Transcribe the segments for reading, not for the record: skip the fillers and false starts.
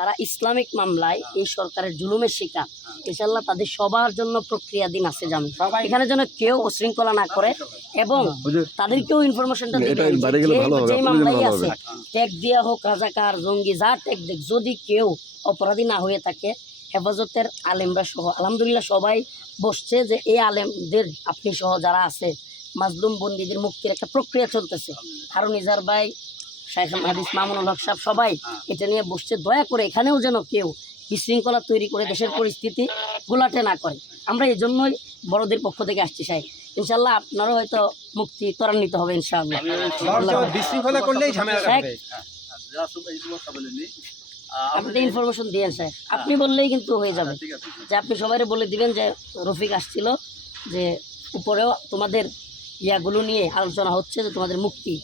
তারা ইসলামিক মামলায় এই সরকারের জুলুমের শিকার, ইনশাল্লাহ তাদের সবার জন্য প্রক্রিয়াধীন আছে জামিন। এখানে যেন কেউ উশৃঙ্খলা না করে এবং তাদেরকেও ইনফরমেশনটা দিবেন যে মামলাই আছে ট্যাগ দেওয়া হোক, রাজাকার জঙ্গি যা ট্যাগ দেখ, যদি কেউ অপরাধী না হয়ে থাকে হেফাজতের আলেমরা সহ আলহামদুলিল্লাহ সবাই বসছে যে এই আলেমদের আপনি সহ যারা আছে মাজলুম বন্দীদের মুক্তির একটা প্রক্রিয়া চলতেছে। হারুন ইজার ভাই, শাইখ হাদিস মামুনুল হক সাহেব সবাই এটা নিয়ে বসছে। দয়া করে এখানেও যেন কেউ বিশৃঙ্খলা তৈরি করে দেশের পরিস্থিতি গোলাটে না করে। আমরা এই জন্যই বড়দের পক্ষ থেকে আসছি সাহেব, ইনশাল্লাহ আপনারও হয়তো মুক্তি ত্বরান্বিত হবে ইনশাআল্লাহ। আপনি ইনফরমেশন দিয়েন স্যার, আপনি বললেই কিন্তু হয়ে যাবে। যে আপনি সবাই বলে দিবেন যে রফিক আসছিল, যে উপরেও তোমাদের ইয়াগুলো নিয়ে আলোচনা হচ্ছে যে তোমাদের মুক্তি,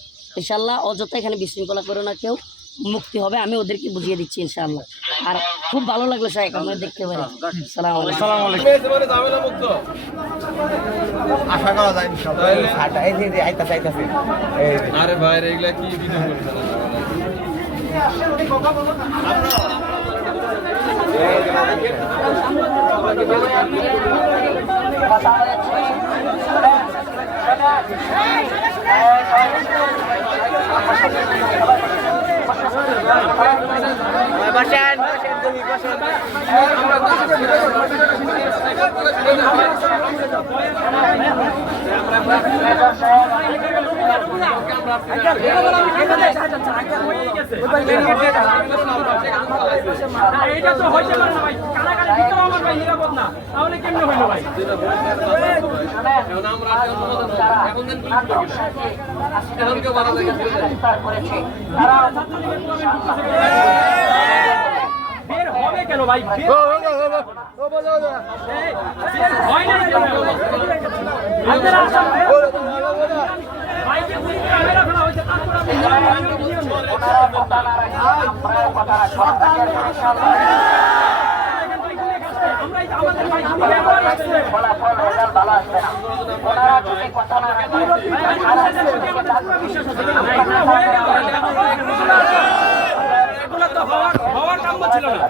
ইনশাল্লাহ অযথা এখানে বিশৃঙ্খলা করো না, কেউ মুক্তি হবে, আমি ওদেরকে বুঝিয়ে দিচ্ছি ইনশাআল্লাহ। আর খুব ভালো লাগলো সাহেব আপনারা দেখতে পারেন। আসসালামু আলাইকুম। আশা করা যায় ইনশাআল্লাহ। এই যে আইতাছে আরে ভাই এগুলা কি ভিডিও করছেন? এইটা তো হইতে পারে না ভাই, কারাগারে ভিতরে আমার ভাই নিরাপদ না, তাহলে কেমনে হইল ভাই? বের হবে কেন ভাই? হয় না কেন? আপনারা আসেন ভাইকে পুলিশ ক্যামেরা ফেলা হয়েছে, তারপর এগুলো তো হওয়ার কাম্য ছিল না।